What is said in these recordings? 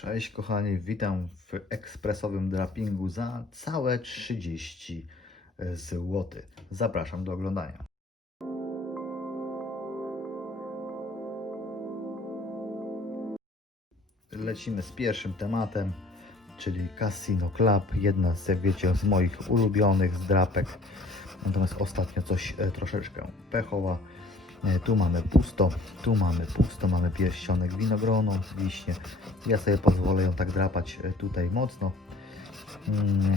Cześć kochani, witam w ekspresowym drapingu za całe 30 zł. Zapraszam do oglądania. Lecimy z pierwszym tematem, czyli Casino Club. Jedna z, jak wiecie, z moich ulubionych zdrapek. Natomiast ostatnio coś e, troszeczkę pechowa. E, Tu mamy pusto, tu mamy pusto, mamy pierścionek winogroną, wiśnie. Ja sobie pozwolę ją tak drapać e, tutaj mocno. Mm,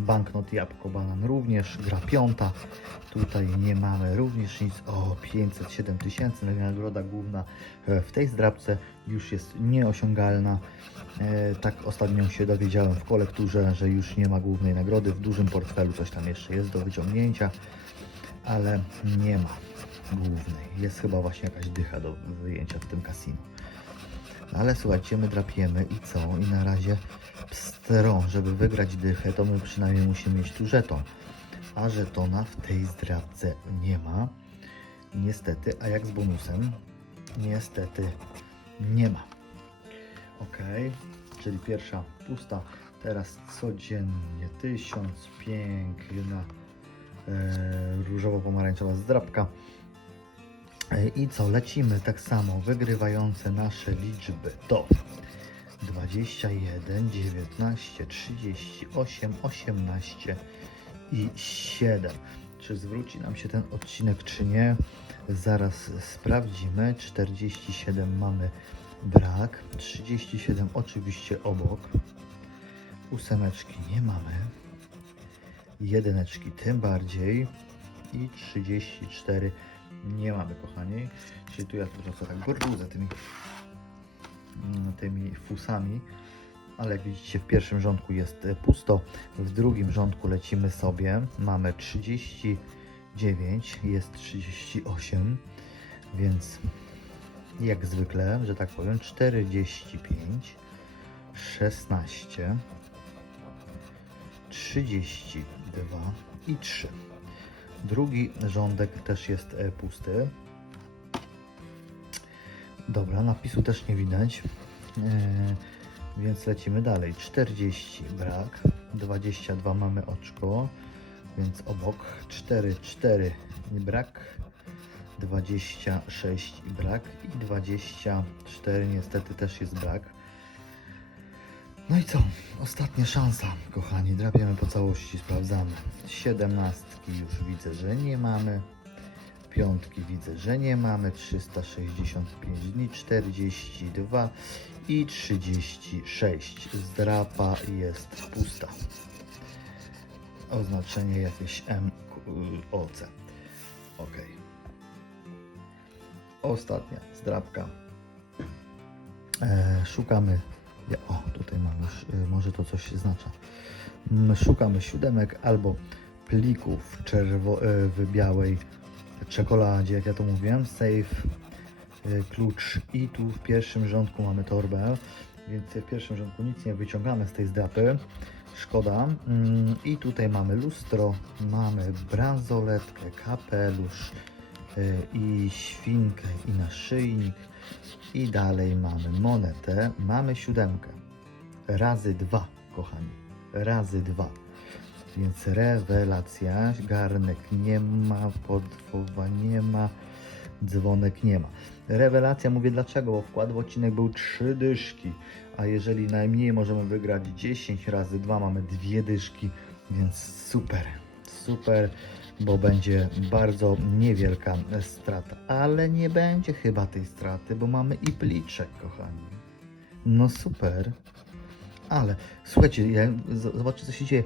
Banknot jabłko banan również, gra piąta. Tutaj nie mamy również nic. O, 507 tysięcy. Nagroda główna e, w tej zdrabce już jest nieosiągalna. Tak ostatnio się dowiedziałem w kolekturze, że już nie ma głównej nagrody. W dużym portfelu coś tam jeszcze jest do wyciągnięcia, ale nie ma głównej. Jest chyba właśnie jakaś dycha do wyjęcia w tym kasino. Ale słuchajcie, my drapiemy i co? I na razie pstro, żeby wygrać dychę, to my przynajmniej musimy mieć tu żeton. A żetona w tej zdrabce nie ma. Niestety, a jak z bonusem? Niestety nie ma. Ok, czyli pierwsza pusta. Teraz codziennie tysiąc piękna różowo-pomarańczowa zdrabka. E, I co, lecimy tak samo, wygrywające nasze liczby to 21, 19, 38, 18 i 7. Czy zwróci nam się ten odcinek, czy nie? Zaraz sprawdzimy. 47 mamy brak, 37 oczywiście obok, ósemeczki nie mamy, jedyneczki tym bardziej i 34 nie mamy, kochani. Czyli tu ja tu trochę tak grudzę tymi, mm, tymi fusami. Ale jak widzicie, w pierwszym rządku jest e, pusto, w drugim rządku lecimy sobie. Mamy 39, jest 38, więc jak zwykle, że tak powiem, 45, 16, 32 i 3. Drugi rządek też jest e, pusty. Dobra, napisu też nie widać. E, więc lecimy dalej. 40 brak, 22 mamy oczko, więc obok 4, 4 i brak, 26 i brak i 24 niestety też jest brak. No i co? Ostatnia szansa, kochani. Drapiemy po całości, sprawdzamy. 17 już widzę, że nie mamy. Piątki widzę, że nie mamy. 365 dni, 42 i 36. Zdrapa jest pusta. Oznaczenie jakieś M, OC. Ok. Ostatnia zdrapka. E, szukamy. O, tutaj mamy może to coś znacza. Mm, Szukamy siódemek albo plików czerwo, e, w białej czekoladzie, jak ja to mówiłem. Safe, e, klucz i tu w pierwszym rządku mamy torbę, więc w pierwszym rządku nic nie wyciągamy z tej zdrapy. Szkoda. Mm, I tutaj mamy lustro, mamy bransoletkę, kapelusz i świnkę i naszyjnik. I dalej mamy monetę, mamy siódemkę. Razy dwa, kochani. Razy dwa. Więc rewelacja. Garnek nie ma, podwowa nie ma, dzwonek nie ma. Rewelacja, mówię dlaczego, bo wkład w odcinek był trzy dyszki, a jeżeli najmniej możemy wygrać 10 razy 2, mamy dwie dyszki, więc super, super, bo będzie bardzo niewielka strata, ale nie będzie chyba tej straty, bo mamy i pliczek, kochani. No super. Ale słuchajcie, ja, zobaczcie co się dzieje.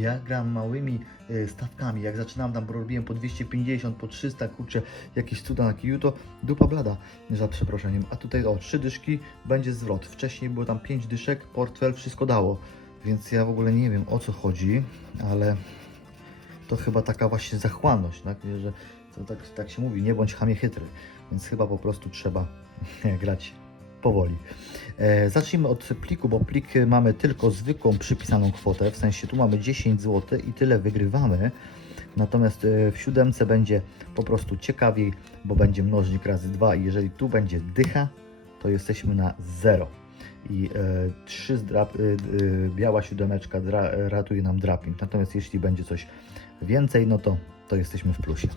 Ja gram małymi e, stawkami. Jak zaczynałem tam, bo robiłem po 250, po 300, kurczę, jakieś cuda na kiju, to dupa blada, za przeproszeniem. A tutaj o, trzy dyszki, będzie zwrot. Wcześniej było tam 5 dyszek, portfel, wszystko dało. Więc ja w ogóle nie wiem o co chodzi, ale to chyba taka właśnie zachłanność, tak? że to tak, tak się mówi, nie bądź chamie chytry. Więc chyba po prostu trzeba grać powoli. E, zacznijmy od pliku, bo plik mamy tylko zwykłą przypisaną kwotę, w sensie tu mamy 10 zł i tyle wygrywamy. Natomiast e, w siódemce będzie po prostu ciekawiej, bo będzie mnożnik razy 2 i jeżeli tu będzie dycha, to jesteśmy na 0. i e, trzy zdrap, e, e, biała siódemeczka dra, ratuje nam draping. Natomiast jeśli będzie coś więcej, no to, to jesteśmy w plusie.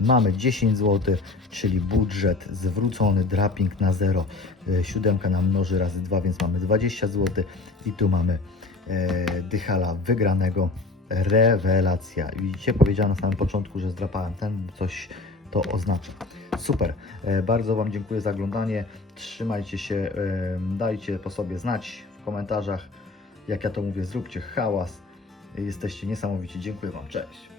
Mamy 10 zł, czyli budżet zwrócony, draping na 0. E, Siódemka nam mnoży razy 2, więc mamy 20 zł. I tu mamy e, dychala wygranego. Rewelacja. Widzicie, powiedziałem na samym początku, że zdrapałem ten, coś to oznacza. Super. E, bardzo Wam dziękuję za oglądanie. Trzymajcie się, e, dajcie po sobie znać w komentarzach. Jak ja to mówię, zróbcie hałas. Jesteście niesamowici. Dziękuję Wam. Cześć.